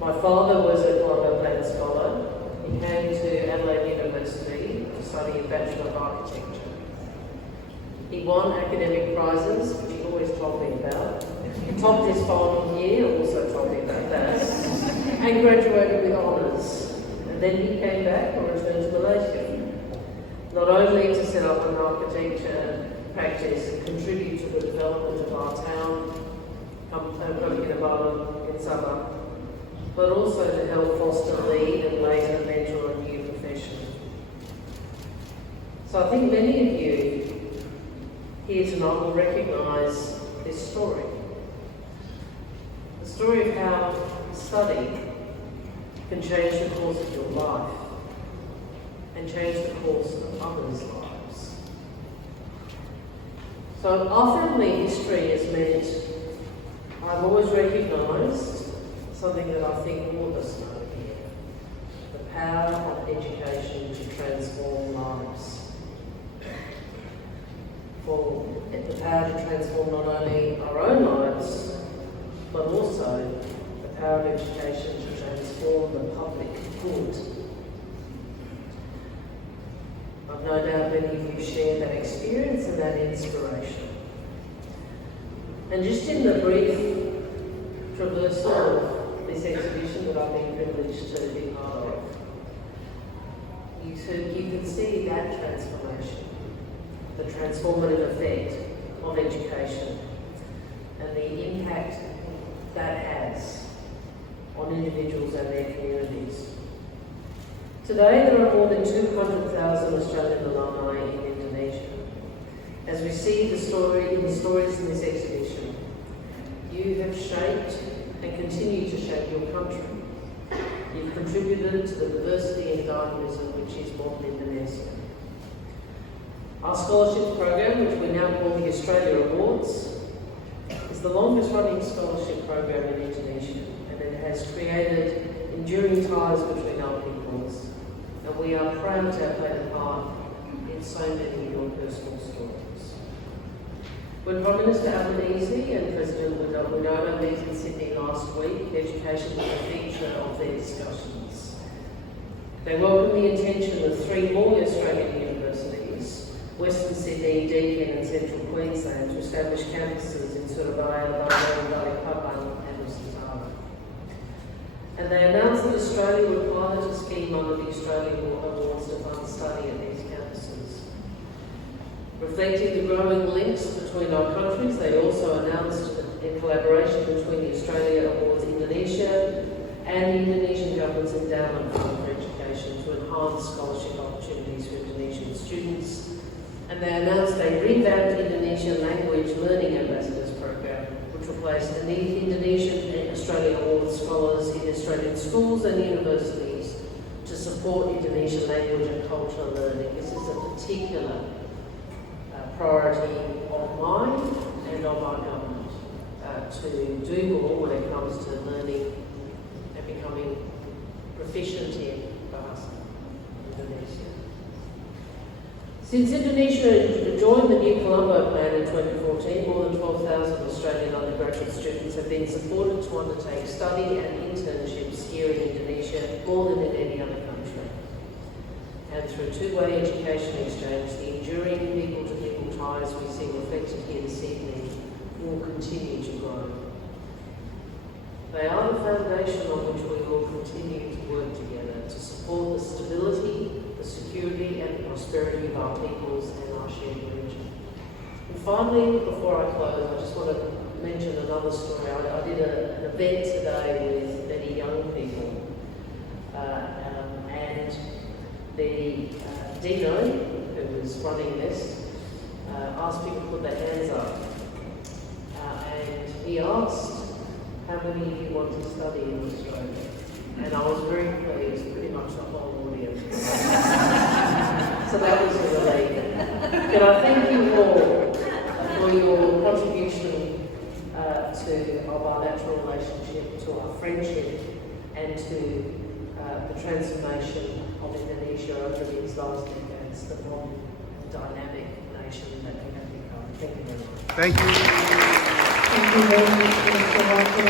My father was a Colombo Plan scholar. He came to Adelaide University to study a Bachelor of Architecture. He won academic prizes, which he always told me about. He topped his final year, also told me about that, and graduated with honours. And then he came back and returned to Malaysia, not only to set up an architecture practice and contribute to the development of our town, in Sabah, but also to help foster, lead and later mentor a new profession. So I think many of you here tonight will recognise this story. The story of how study can change the course of your life and change the course of others' lives. So our family history has meant I've always recognised something that I think all of us know here: the power of education to transform lives. For the power to transform not only our own lives, but also the power of education to transform the public good. I've no doubt many of you share that experience and that inspiration. And just in the brief traversal of this exhibition that I've been privileged to be part of, you can see that transformation, the transformative effect of education and the impact that has on individuals and their communities. Today there are more than 200,000 Australian alumni in Indonesia. As we see the stories in this exhibition, you have shaped and continue to shape your country. You've contributed to the diversity and dynamism which is modern Indonesia. Our scholarship program, which we now call the Australia Awards, is the longest running scholarship program in Indonesia, and it has created enduring ties between our peoples, and we are proud to have played a part in so many of your personal stories. When Prime Minister Alumni and President Widodo met in Sydney last week, education was a feature of their discussions. They welcomed the intention of 3 more Australian universities, Western Sydney, Deakin and Central Queensland, to establish campuses in Surabaya, Bandung, Balikpapan and Nusantara. And they announced that Australia would pilot a scheme under the Australia Awards to fund study at these campuses. Reflecting the growing links between our countries, they also announced a collaboration between the Australia Awards Indonesia and the Indonesian government's endowment fund for education to enhance scholarship opportunities for Indonesian students. And they announced a revamped Indonesian language learning ambassadors program, which replaced the Indonesian and Australia Awards scholars in Australian schools and universities to support Indonesian language and culture learning. This is a particular priority of mine and of our government to do more when it comes to learning and becoming proficient in Bahasa Indonesia. Since Indonesia joined the new Colombo Plan in 2014, more than 12,000 Australian undergraduate students have been supported to undertake study and internships here in Indonesia more than in any other country. And through two-way education exchange, the enduring people-to-people ties we see reflected here this evening will continue to grow. They are the foundation on which we will continue to work together to support the stability, the security and the prosperity of our peoples and our shared region. And finally, before I close, I just want to mention another story. I did an event today with many young people, and the Dino, who was running this, asked people to put their hands up, and he asked, how many of you want to study in Australia? And I was very pleased, pretty much the whole audience. So that was a relief. But I thank you all for your contribution to our bilateral relationship, to our friendship, and to the transformation of Indonesia over these last decades, the modern, dynamic nation that we have become. Thank you very much. Thank you. Thank you very much, Mr. Walker.